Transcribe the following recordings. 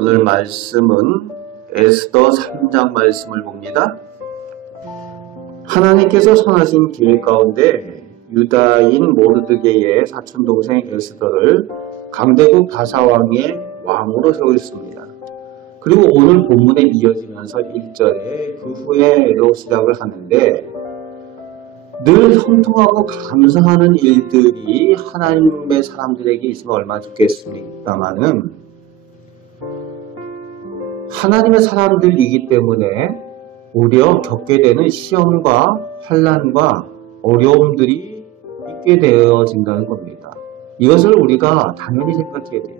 오늘 말씀은 에스더 3장 말씀을 봅니다. 하나님께서 선하신 길 가운데 유다인 모르드게의 사촌동생 에스더를 강대국 바사왕의 왕으로 세우셨습니다. 그리고 오늘 본문에 이어지면서 1절에 그 후에로 시작을 하는데, 늘 형통하고 감사하는 일들이 하나님의 사람들에게 있으면 얼마나 좋겠습니까마는, 하나님의 사람들이기 때문에 오히려 겪게 되는 시험과 환난과 어려움들이 있게 되어진다는 겁니다. 이것을 우리가 당연히 생각해야 돼요.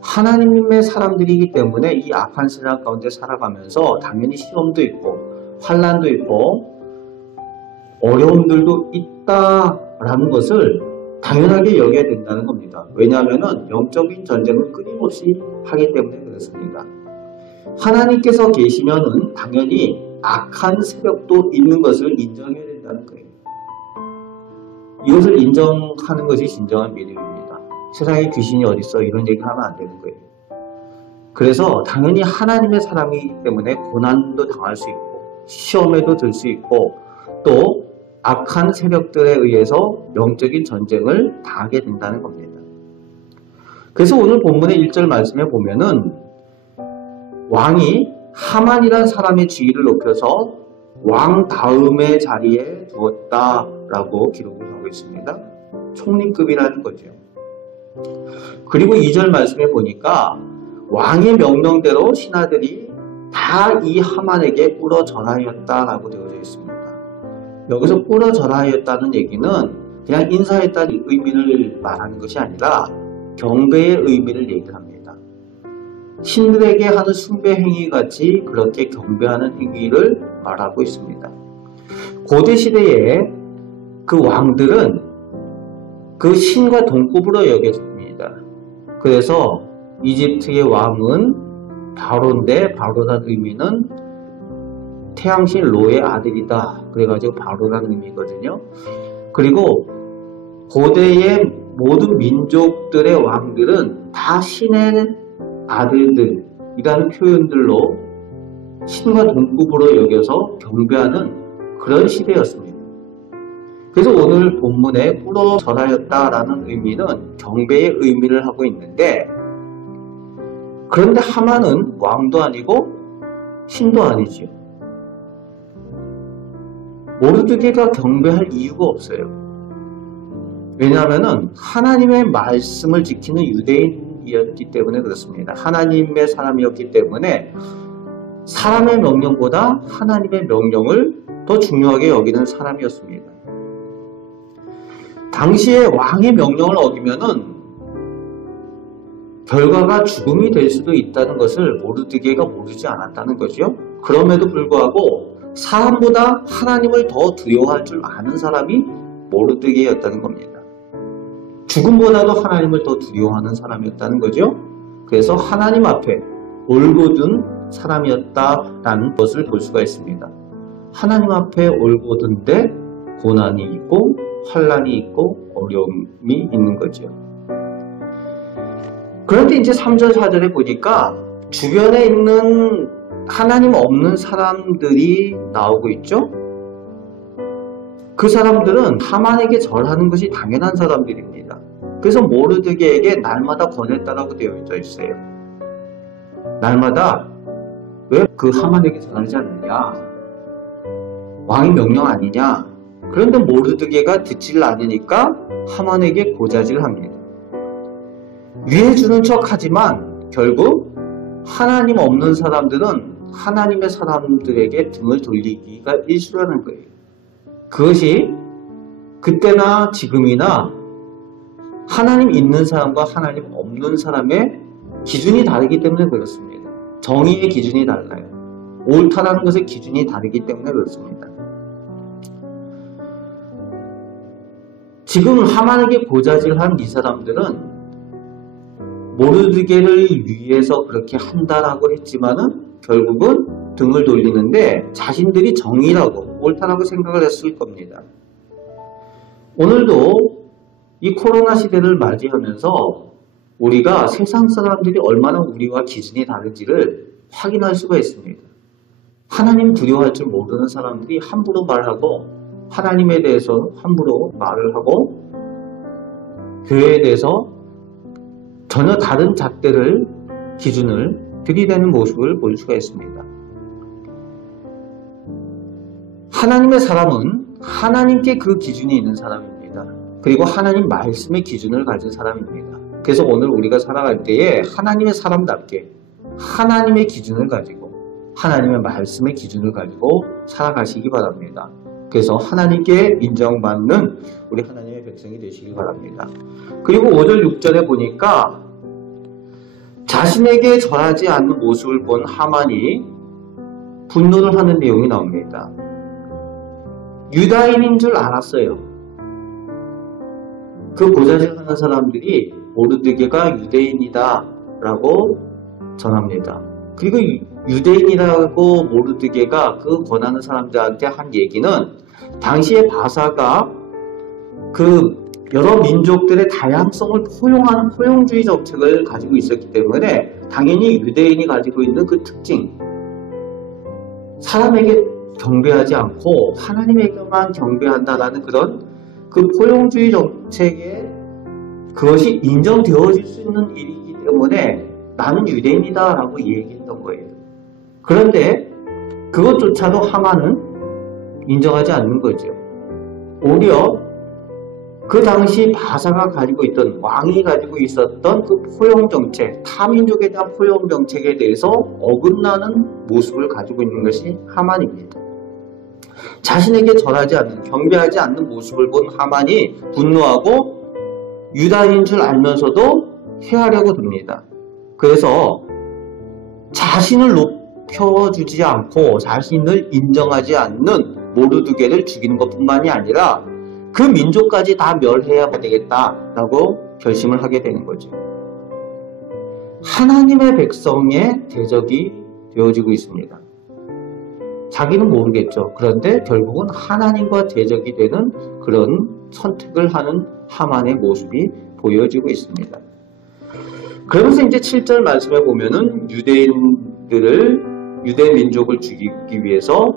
하나님의 사람들이기 때문에 이 악한 세상 가운데 살아가면서 당연히 시험도 있고 환난도 있고 어려움들도 있다라는 것을 당연하게 여겨야 된다는 겁니다. 왜냐하면 영적인 전쟁은 끊임없이 하기 때문에 그렇습니다. 하나님께서 계시면은 당연히 악한 세력도 있는 것을 인정해야 된다는 거예요. 이것을 인정하는 것이 진정한 믿음입니다. 세상에 귀신이 어딨어 이런 얘기를 하면 안 되는 거예요. 그래서 당연히 하나님의 사람이기 때문에 고난도 당할 수 있고 시험에도 들 수 있고 또 악한 세력들에 의해서 영적인 전쟁을 당하게 된다는 겁니다. 그래서 오늘 본문의 1절 말씀에 보면은 왕이 하만이라는 사람의 지위를 높여서 왕 다음의 자리에 두었다라고 기록을 하고 있습니다. 총리급이라는 거죠. 그리고 2절 말씀에 보니까 왕의 명령대로 신하들이 다 이 하만에게 꿇어 절하였다라고 되어져 있습니다. 여기서 꿇어 절하였다는 얘기는 그냥 인사했다는 의미를 말하는 것이 아니라 경배의 의미를 얘기합니다. 신들에게 하는 숭배 행위같이 그렇게 경배하는 행위를 말하고 있습니다. 고대 시대에 그 왕들은 그 신과 동급으로 여겼습니다. 그래서 이집트의 왕은 바로인데 바로라는 의미는 태양신 로의 아들이다. 그래가지고 바로라는 의미거든요. 그리고 고대의 모든 민족들의 왕들은 다 신의 아들들이라는 표현들로 신과 동급으로 여겨서 경배하는 그런 시대였습니다. 그래서 오늘 본문에 꿇어 절하였다라는 의미는 경배의 의미를 하고 있는데, 그런데 하만은 왕도 아니고 신도 아니지요. 모르드게가 경배할 이유가 없어요. 왜냐하면 하나님의 말씀을 지키는 유대인이었기 때문에 그렇습니다. 하나님의 사람이었기 때문에 사람의 명령보다 하나님의 명령을 더 중요하게 여기는 사람이었습니다. 당시에 왕의 명령을 어기면은 결과가 죽음이 될 수도 있다는 것을 모르드게가 모르지 않았다는 거죠. 그럼에도 불구하고 사람보다 하나님을 더 두려워할 줄 아는 사람이 모르드게였다는 겁니다. 죽음보다도 하나님을 더 두려워하는 사람이었다는 거죠. 그래서 하나님 앞에 올곧은 사람이었다라는 것을 볼 수가 있습니다. 하나님 앞에 올곧은데 고난이 있고 환난이 있고 어려움이 있는 거죠. 그런데 이제 3절 4절에 보니까 주변에 있는 하나님 없는 사람들이 나오고 있죠. 그 사람들은 하만에게 절하는 것이 당연한 사람들입니다. 그래서 모르드게에게 날마다 권했다라고 되어져 있어요. 날마다 왜 그 하만에게 절하지 않느냐? 왕의 명령 아니냐? 그런데 모르드게가 듣지를 않으니까 하만에게 고자질을 합니다. 위해 주는 척 하지만 결국 하나님 없는 사람들은 하나님의 사람들에게 등을 돌리기가 일수라는 거예요. 그것이 그때나 지금이나 하나님 있는 사람과 하나님 없는 사람의 기준이 다르기 때문에 그렇습니다. 정의의 기준이 달라요. 옳다라는 것의 기준이 다르기 때문에 그렇습니다. 지금 하만에게 고자질한 이 사람들은 모르드게를 위해서 그렇게 한다라고 했지만은 결국은 등을 돌리는데 자신들이 정의라고 옳다라고 생각을 했을 겁니다. 오늘도 이 코로나 시대를 맞이하면서 우리가 세상 사람들이 얼마나 우리와 기준이 다른지를 확인할 수가 있습니다. 하나님 두려워할 줄 모르는 사람들이 함부로 말하고 하나님에 대해서 함부로 말을 하고 교회에 대해서 전혀 다른 잣대를 기준을 들이대는 모습을 볼 수가 있습니다. 하나님의 사람은 하나님께 그 기준이 있는 사람입니다. 그리고 하나님 말씀의 기준을 가진 사람입니다. 그래서 오늘 우리가 살아갈 때에 하나님의 사람답게 하나님의 기준을 가지고 하나님의 말씀의 기준을 가지고 살아가시기 바랍니다. 그래서 하나님께 인정받는 우리 하나님의 백성이 되시기 바랍니다. 그리고 5절 6절에 보니까 자신에게 절하지 않는 모습을 본 하만이 분노를 하는 내용이 나옵니다. 유다인인 줄 알았어요. 그 고자질하는 사람들이 모르드게가 유대인이다 라고 전합니다. 그리고 유대인이라고 모르드게가 그 권하는 사람들한테 한 얘기는 당시의 바사가 그 여러 민족들의 다양성을 포용하는 포용주의 정책을 가지고 있었기 때문에 당연히 유대인이 가지고 있는 그 특징, 사람에게 경배하지 않고 하나님에게만 경배한다라는 그런 그 포용주의 정책에 그것이 인정되어질 수 있는 일이기 때문에 나는 유대인이다 라고 얘기했던 거예요. 그런데 그것조차도 하만은 인정하지 않는 거죠. 오히려 그 당시 바사가 가지고 있던, 왕이 가지고 있었던 그 포용정책, 타민족에 대한 포용정책에 대해서 어긋나는 모습을 가지고 있는 것이 하만입니다. 자신에게 절하지 않는, 경배하지 않는 모습을 본 하만이 분노하고 유다인인 줄 알면서도 해하려고 듭니다. 그래서 자신을 높여주지 않고 자신을 인정하지 않는 모르드게를 죽이는 것뿐만이 아니라 그 민족까지 다 멸해야 되겠다라고 결심을 하게 되는 거죠. 하나님의 백성의 대적이 되어지고 있습니다. 자기는 모르겠죠. 그런데 결국은 하나님과 대적이 되는 그런 선택을 하는 하만의 모습이 보여지고 있습니다. 그러면서 이제 7절 말씀에 보면은 유대인 민족을 죽이기 위해서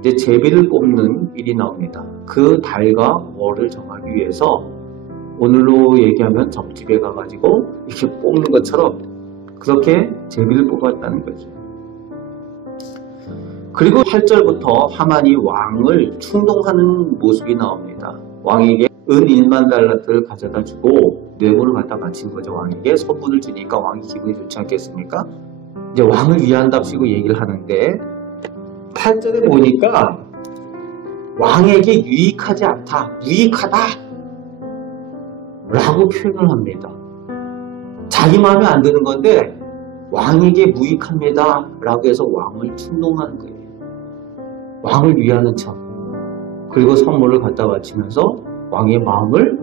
이제 제비를 뽑는 일이 나옵니다. 그 달과 월을 정하기 위해서 오늘로 얘기하면 점집에 가가지고 이렇게 뽑는 것처럼 그렇게 제비를 뽑았다는 거죠. 그리고 8절부터 하만이 왕을 충동하는 모습이 나옵니다. 왕에게 은 1만 달란트를 가져다 주고 뇌물을 갖다 바친 거죠. 왕에게 선물을 주니까 왕이 기분이 좋지 않겠습니까? 이제 왕을 위한답시고 얘기를 하는데 8절에 보니까 왕에게 유익하지 않다, 유익하다 라고 표현을 합니다. 자기 마음에 안 드는 건데 왕에게 무익합니다 라고 해서 왕을 충동하는 거예요. 왕을 위하는 척, 그리고 선물을 갖다 바치면서 왕의 마음을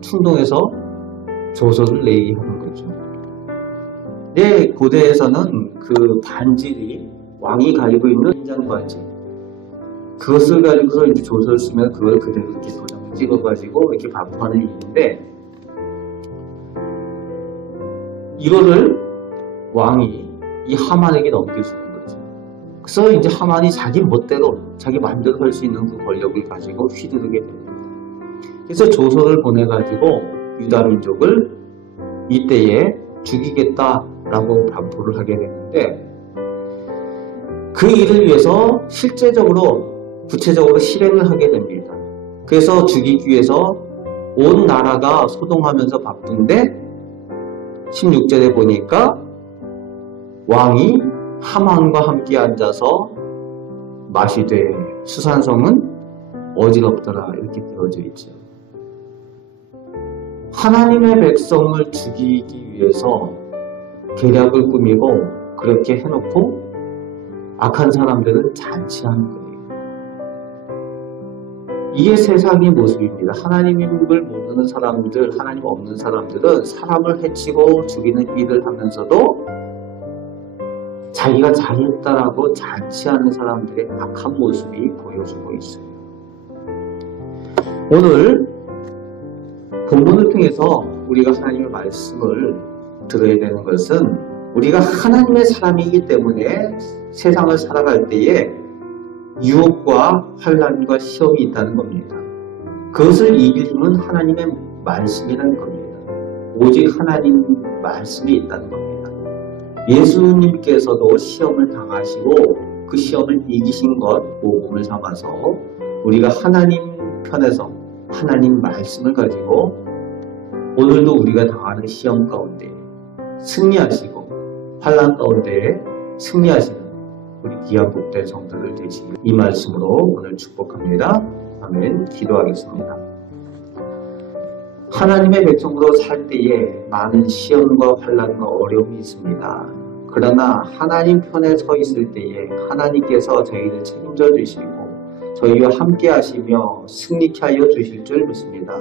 충동해서 조서를 내게 하는 거죠. 고대에서는 그 반지이 왕이 가지고 있는 인장 반지, 그것을 가지고서 이제 조서를 쓰면 그걸 그대로 이렇게 도장을 찍어가지고 이렇게 반포하는 일인데, 이거를 왕이 이 하만에게 넘겨주는 거죠. 그래서 이제 하만이 자기 멋대로, 자기 마음대로 할 수 있는 그 권력을 가지고 휘두르게 됩니다. 그래서 조서를 보내가지고 유다 민족을 이때에 죽이겠다라고 반포를 하게 되는데, 그 일을 위해서 실제적으로 구체적으로 실행을 하게 됩니다. 그래서 죽이기 위해서 온 나라가 소동하면서 바쁜데 16절에 보니까 왕이 하만과 함께 앉아서 마시되 수산성은 어지럽더라 이렇게 되어져 있죠. 하나님의 백성을 죽이기 위해서 계략을 꾸미고 그렇게 해놓고 악한 사람들은 잔치하는 거예요. 이게 세상의 모습입니다. 하나님을 모르는 사람들, 하나님 없는 사람들은 사람을 해치고 죽이는 일을 하면서도 자기가 잘했다라고 잔치하는 사람들의 악한 모습이 보여지고 있어요. 오늘 본문을 통해서 우리가 하나님의 말씀을 들어야 되는 것은 우리가 하나님의 사람이기 때문에 세상을 살아갈 때에 유혹과 환난과 시험이 있다는 겁니다. 그것을 이길 힘은 하나님의 말씀이라는 겁니다. 오직 하나님 말씀이 있다는 겁니다. 예수님께서도 시험을 당하시고 그 시험을 이기신 것 모범을 삼아서 우리가 하나님 편에서 하나님 말씀을 가지고 오늘도 우리가 당하는 시험 가운데 승리하시고 환난 가운데 승리하시는 우리 귀한 복된 성도들 되시길 이 말씀으로 오늘 축복합니다. 아멘. 기도하겠습니다. 하나님의 백성으로 살 때에 많은 시험과 환난과 어려움이 있습니다. 그러나 하나님 편에 서 있을 때에 하나님께서 저희를 책임져 주시고 저희와 함께 하시며 승리케 하여 주실 줄 믿습니다.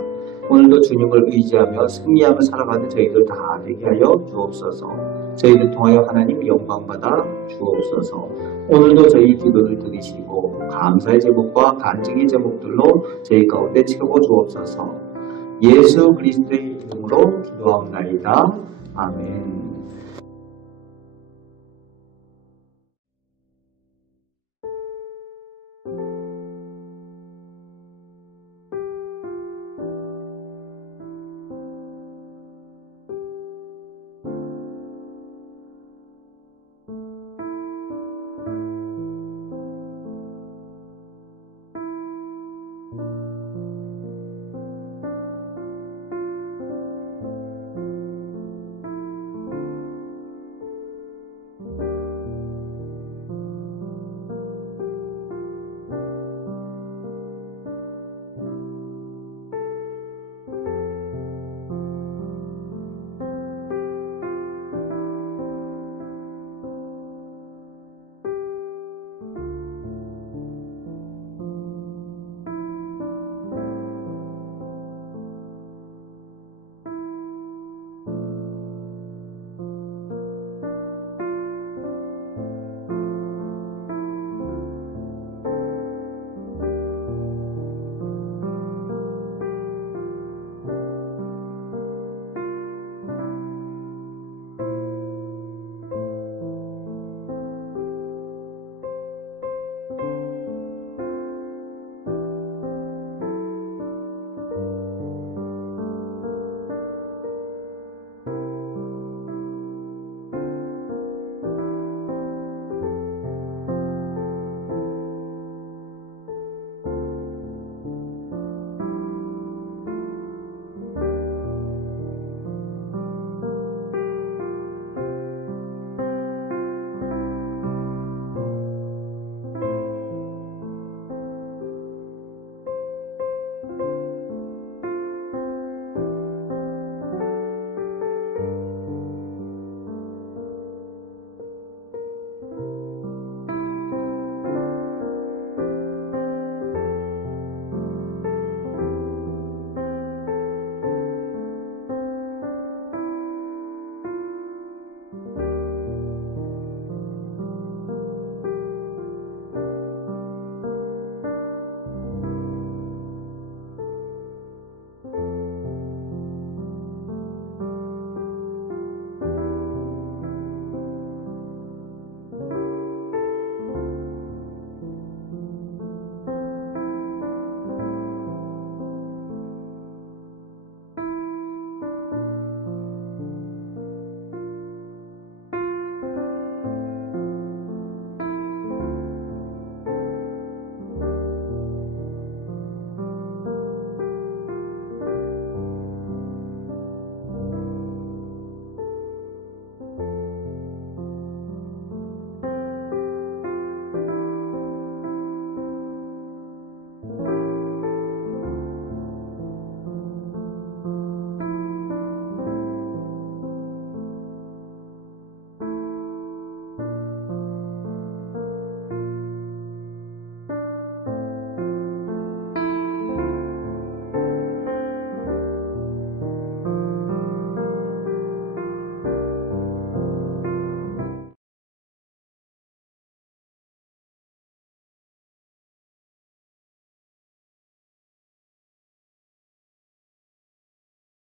오늘도 주님을 의지하며 승리하며 살아가는 저희들 다 되게 하여 주옵소서. 저희들 통하여 하나님 영광받아 주옵소서. 오늘도 저희 기도를 들으시고 감사의 제목과 간증의 제목들로 저희 가운데 채워 주옵소서. 예수 그리스도의 이름으로 기도하옵나이다. 아멘.